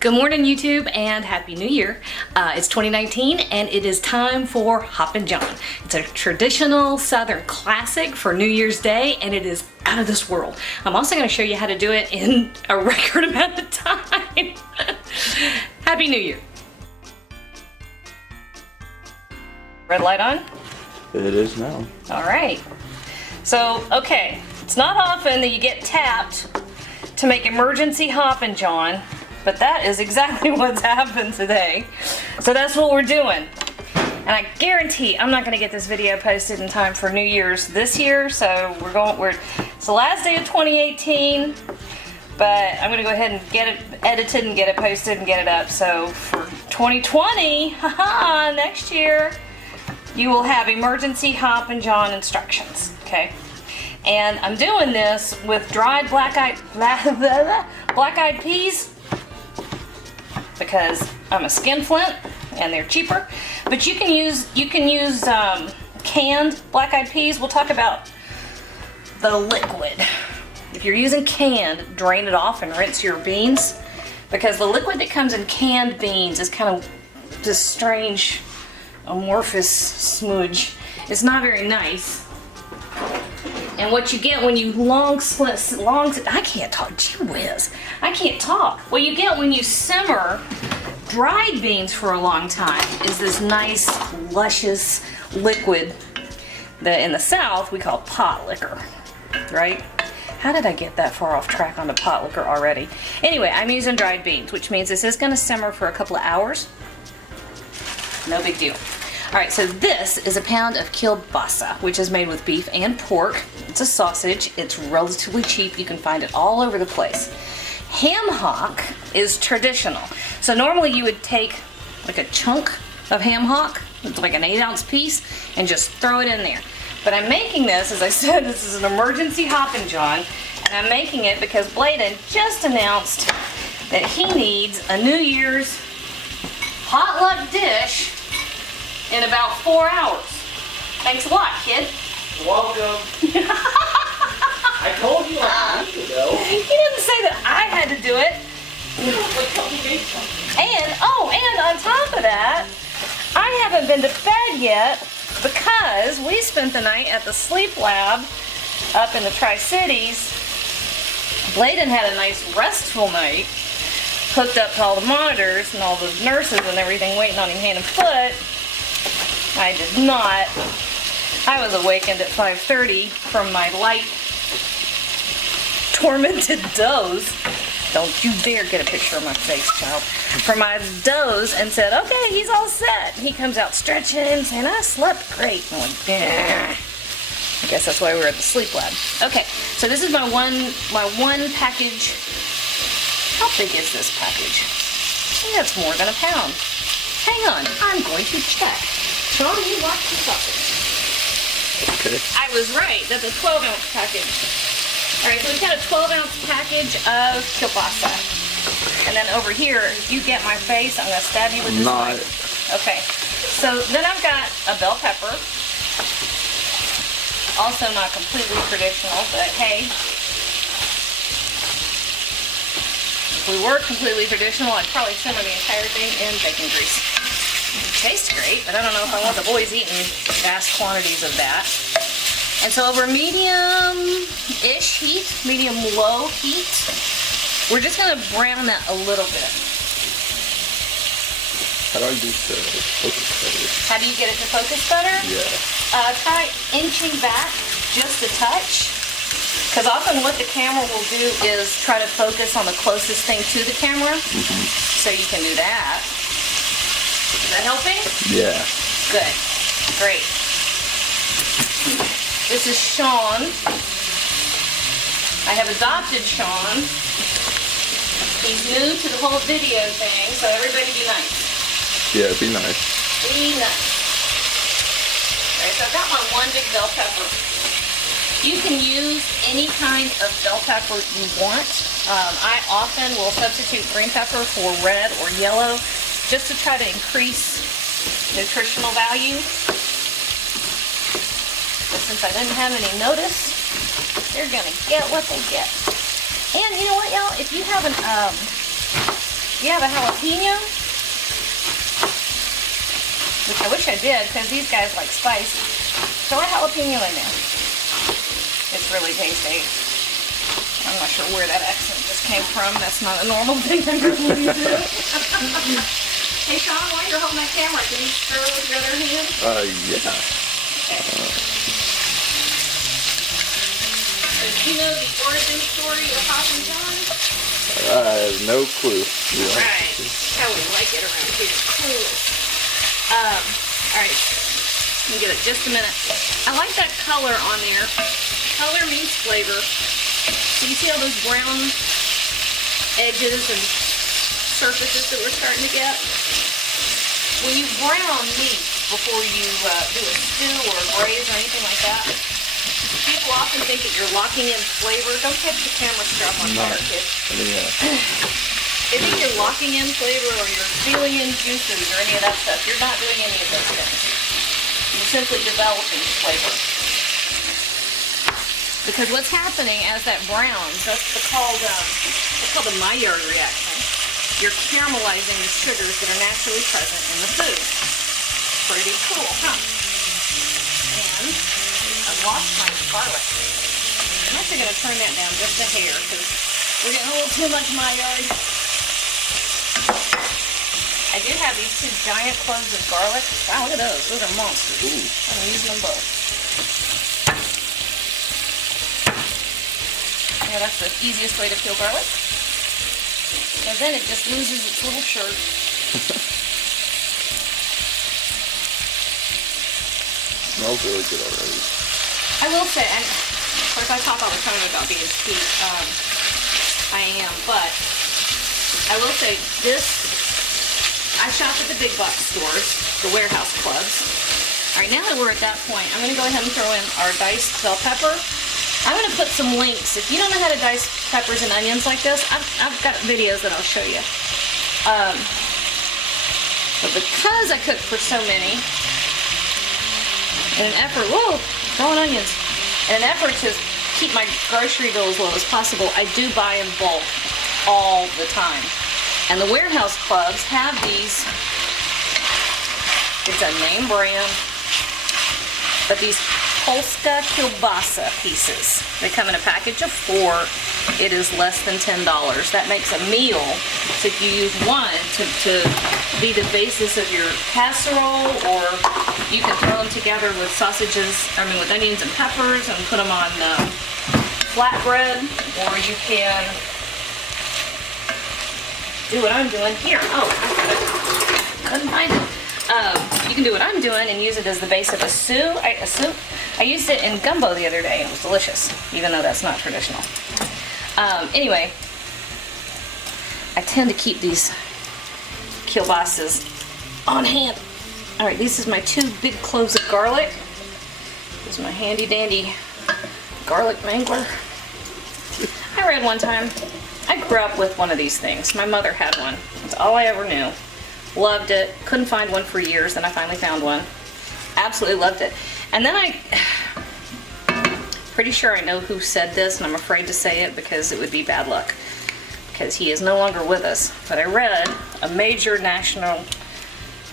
Good morning, YouTube, and Happy New Year. It's 2019, and it is time for Hoppin John. It's a traditional Southern classic for New Year's Day, and it is out of this world. I'm also going to show you how to do it in a record amount of time. Happy New Year. Red light on? It is now. All right. So, okay, it's not often that you get tapped to make emergency Hoppin John. But that is exactly what's happened today. So that's what we're doing. And I guarantee I'm not going to get this video posted in time for New Year's this year. So it's the last day of 2018. But I'm going to go ahead and get it edited and get it posted and get it up. So for 2020, haha, next year, you will have emergency Hoppin John instructions. Okay. And I'm doing this with dried black-eyed peas, because I'm a skinflint and they're cheaper. But you can use canned black-eyed peas. We'll talk about the liquid. If you're using canned, drain it off and rinse your beans, because the liquid that comes in canned beans is kind of this strange amorphous smudge. It's not very nice. And what you get when you I can't talk, gee whiz, I can't talk. What you get when you simmer dried beans for a long time is this nice, luscious liquid that in the South we call pot liquor, right? How did I get that far off track onto pot liquor already? Anyway, I'm using dried beans, which means this is gonna simmer for a couple of hours. No big deal. All right, so this is a pound of kielbasa, which is made with beef and pork. It's a sausage. It's relatively cheap. You can find it all over the place. Ham hock is traditional. So normally you would take like a chunk of ham hock, it's like an 8-ounce piece, and just throw it in there. But I'm making this, as I said, this is an emergency Hoppin John, and I'm making it because Bladen just announced that he needs a New Year's potluck dish in about 4 hours. Thanks a lot, kid. You're welcome. I told you like a week ago. You didn't say that I had to do it. And on top of that, I haven't been to bed yet because we spent the night at the sleep lab up in the Tri-Cities. Bladen had a nice restful night, hooked up to all the monitors and all the nurses and everything waiting on him hand and foot. I did not. I was awakened at 5:30 from my light tormented doze. Don't you dare get a picture of my face, child. From my doze, and said, okay, he's all set. He comes out stretching and saying, I slept great. And I'm like, yeah. I guess that's why we were at the sleep lab. Okay, so this is my one package. How big is this package? I think that's more than a pound. Hang on, I'm going to check. Sean, you watch the sausage. Okay. I was right. That's a 12-ounce package. All right, so we've got a 12-ounce package of kielbasa. And then over here, if you get my face, I'm going to stab you with this knife. Okay. So then I've got a bell pepper. Also not completely traditional, but hey. If we were completely traditional, I'd probably simmer the entire thing in bacon grease. It tastes great, but I don't know if I want the boys eating vast quantities of that. And so over medium-ish heat, medium-low heat, we're just going to brown that a little bit. How do I do to focus better? How do you get it to focus better? Yeah. Try inching back just a touch. Because often what the camera will do is try to focus on the closest thing to the camera. Mm-hmm. So you can do that. Is that helping? Yeah. Good. Great. This is Sean. I have adopted Sean. He's new to the whole video thing, so everybody be nice. Yeah, be nice. Be nice. Alright, so I've got my one big bell pepper. You can use any kind of bell pepper you want. I often will substitute green pepper for red or yellow, just to try to increase nutritional value. But since I didn't have any notice, they're gonna get what they get. And you know what, y'all? If you have you have a jalapeno, which I wish I did because these guys like spice, throw a jalapeno in there. It's really tasty. I'm not sure where that accent just came from. That's not a normal thing I normally do. Hey Sean, while you're holding that camera, can you stir with your other hand? Yeah. Okay. So do you know the origin story of Hoppin John? I have no clue. Yeah. Right. How we like it around here. Cool. Alright. Let me give it just a minute. I like that color on there. Color means flavor. So you see all those brown edges and surfaces that we're starting to get? When you brown meat before you do a stew or a braise or anything like that, people often think that you're locking in flavor. Don't catch the camera strap on fire, kid. They think you're locking in flavor or you're sealing in juices or any of that stuff. You're not doing any of those things. You're simply developing flavor. Because what's happening as that browns, that's called the Maillard reaction. You're caramelizing the sugars that are naturally present in the food. Pretty cool, huh? And I washed my garlic. I'm actually going to turn that down just a hair because we're getting a little too much Maillard. I do have these two giant cloves of garlic. Wow, look at those. Those are monsters. Ooh. I'm using them both. Yeah, that's the easiest way to peel garlic. And then it just loses its little shirt. Smells really good already. I will say, and of course I talk all the time about being sweet. I am, but I will say this, I shop at the big box stores, the warehouse clubs. Alright, now that we're at that point, I'm going to go ahead and throw in our diced bell pepper. I'm going to put some links. If you don't know how to dice peppers and onions like this, I've got videos that I'll show you. But because I cook for so many, in an effort, whoa, throwing onions. In an effort to keep my grocery bill as low as possible, I do buy in bulk all the time. And the warehouse clubs have these, it's a name brand, but these Polska kielbasa pieces. They come in a package of 4. It is less than $10. That makes a meal. So if you use one to be the basis of your casserole, or you can throw them together with with onions and peppers and put them on flatbread, or you can do what I'm doing here. Oh, couldn't find it. You can do what I'm doing and use it as the base of a soup. I used it in gumbo the other day and it was delicious, even though that's not traditional. Anyway, I tend to keep these kielbasas on hand. Alright, this is my 2 big cloves of garlic. This is my handy dandy garlic mangler. I read one time, I grew up with one of these things. My mother had one. That's all I ever knew. Loved it. Couldn't find one for years, then I finally found one. Absolutely loved it. And then pretty sure I know who said this, and I'm afraid to say it because it would be bad luck, because he is no longer with us. But I read a major national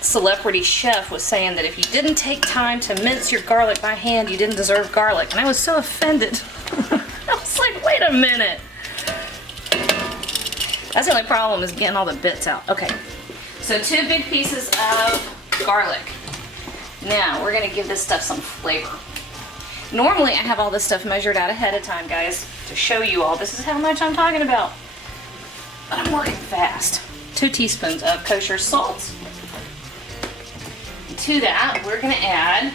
celebrity chef was saying that if you didn't take time to mince your garlic by hand, you didn't deserve garlic. And I was so offended. I was like, wait a minute. That's the only problem, is getting all the bits out. Okay, so 2 big pieces of garlic. Now, we're going to give this stuff some flavor. Normally, I have all this stuff measured out ahead of time, guys, to show you all. This is how much I'm talking about. But I'm working fast. 2 teaspoons of kosher salt. To that, we're going to add,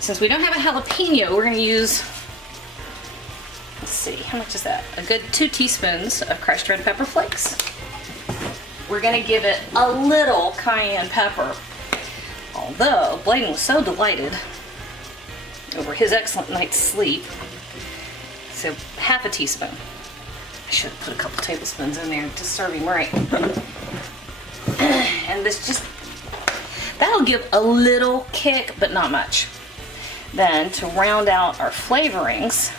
since we don't have a jalapeno, we're going to use, let's see, how much is that? A good 2 teaspoons of crushed red pepper flakes. We're going to give it a little cayenne pepper. Although, Bladen was so delighted over his excellent night's sleep, so half a teaspoon. I should have put a couple tablespoons in there to serve him right. And that'll give a little kick, but not much. Then, to round out our flavorings,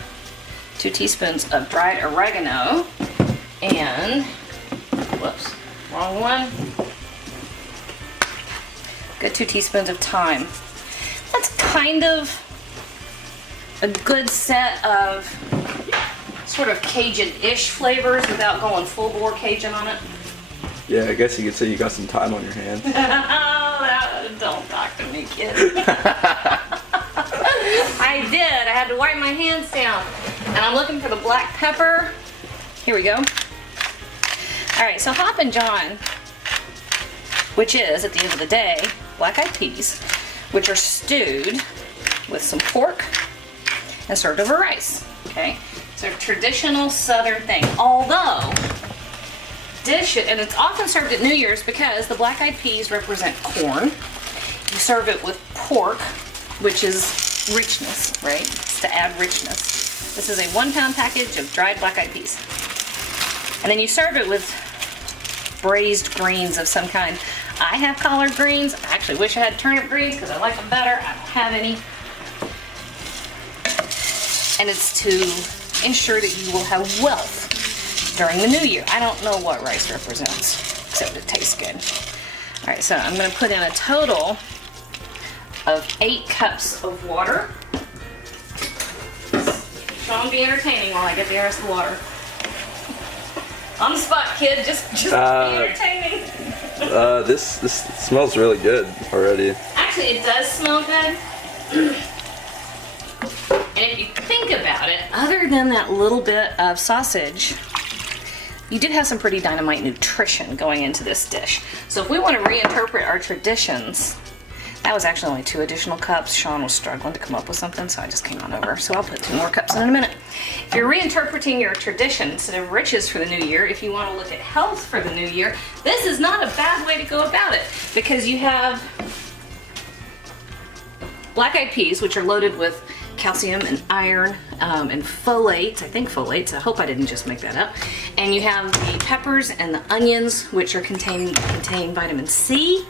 2 teaspoons of dried oregano and, Wrong one. Good 2 teaspoons of thyme. That's kind of a good set of sort of Cajun-ish flavors without going full bore Cajun on it. Yeah, I guess you could say you got some time on your hands. Don't talk to me, kid. I did. I had to wipe my hands down. And I'm looking for the black pepper. Here we go. Alright, so Hoppin John, which is, at the end of the day, black-eyed peas, which are stewed with some pork and served over rice. Okay? It's a traditional southern thing. Although, and it's often served at New Year's because the black-eyed peas represent corn. You serve it with pork, which is richness, right? It's to add richness. This is a 1-pound package of dried black-eyed peas. And then you serve it with braised greens of some kind. I have collard greens. I actually wish I had turnip greens because I like them better. I don't have any. And it's to ensure that you will have wealth during the new year. I don't know what rice represents, except it tastes good. All right, so I'm gonna put in a total of 8 cups of water. Sean, be entertaining while I get the rest of the water. On the spot, kid, just be entertaining. This smells really good already. Actually, it does smell good. And if you think about it, other than that little bit of sausage, you do have some pretty dynamite nutrition going into this dish. So if we want to reinterpret our traditions, that was actually only 2 additional cups. Sean was struggling to come up with something, so I just came on over. So I'll put 2 more cups in a minute. If you're reinterpreting your traditions and riches for the new year, if you want to look at health for the new year, this is not a bad way to go about it, because you have black-eyed peas, which are loaded with calcium and iron and folates. I think folates. I hope I didn't just make that up. And you have the peppers and the onions, which are contain vitamin C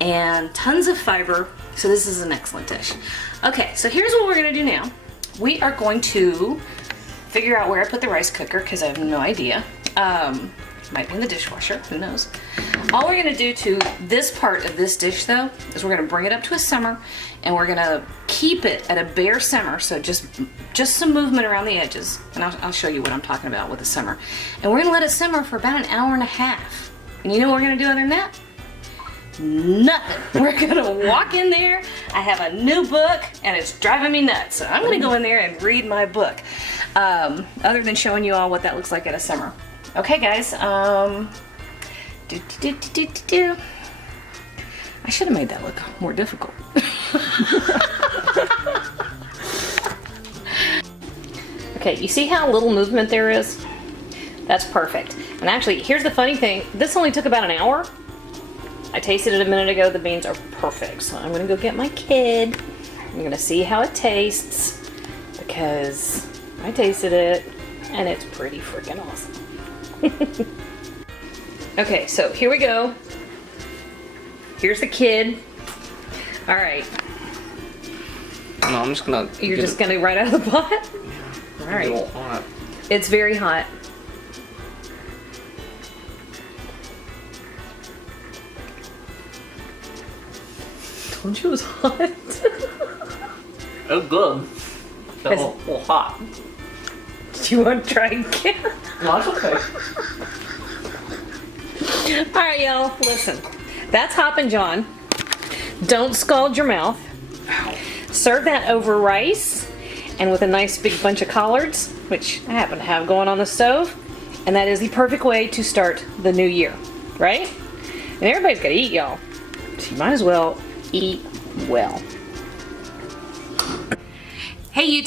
and tons of fiber. So this is an excellent dish. Okay, so here's what we're gonna do now. We are going to figure out where I put the rice cooker because I have no idea. Might be in the dishwasher, who knows. All we're gonna do to this part of this dish though, is we're gonna bring it up to a simmer and we're gonna keep it at a bare simmer, so just some movement around the edges. And I'll show you what I'm talking about with a simmer. And we're gonna let it simmer for about 1.5 hours. And you know what we're gonna do other than that? Nothing. We're gonna walk in there. I have a new book and it's driving me nuts. So I'm gonna go in there and read my book. Other than showing you all what that looks like at a simmer. Okay guys, I should have made that look more difficult. Okay, you see how little movement there is? That's perfect. And actually, here's the funny thing. This only took about 1 hour. I tasted it a minute ago. The beans are perfect. So I'm gonna go get my kid. I'm gonna see how it tastes because I tasted it and it's pretty freaking awesome. Okay, so here we go. Here's the kid. All right. No, I'm just gonna. You're just gonna right out of the pot? All right. Get a little hot. It's very hot. Told you it was hot. Oh, good. It's a little hot. Do you want to try again? No, it's okay. All right, y'all, listen. That's Hoppin John. Don't scald your mouth. Serve that over rice and with a nice big bunch of collards, which I happen to have going on the stove. And that is the perfect way to start the new year, right? And everybody's got to eat, y'all. So you might as well eat well. Hey, YouTube.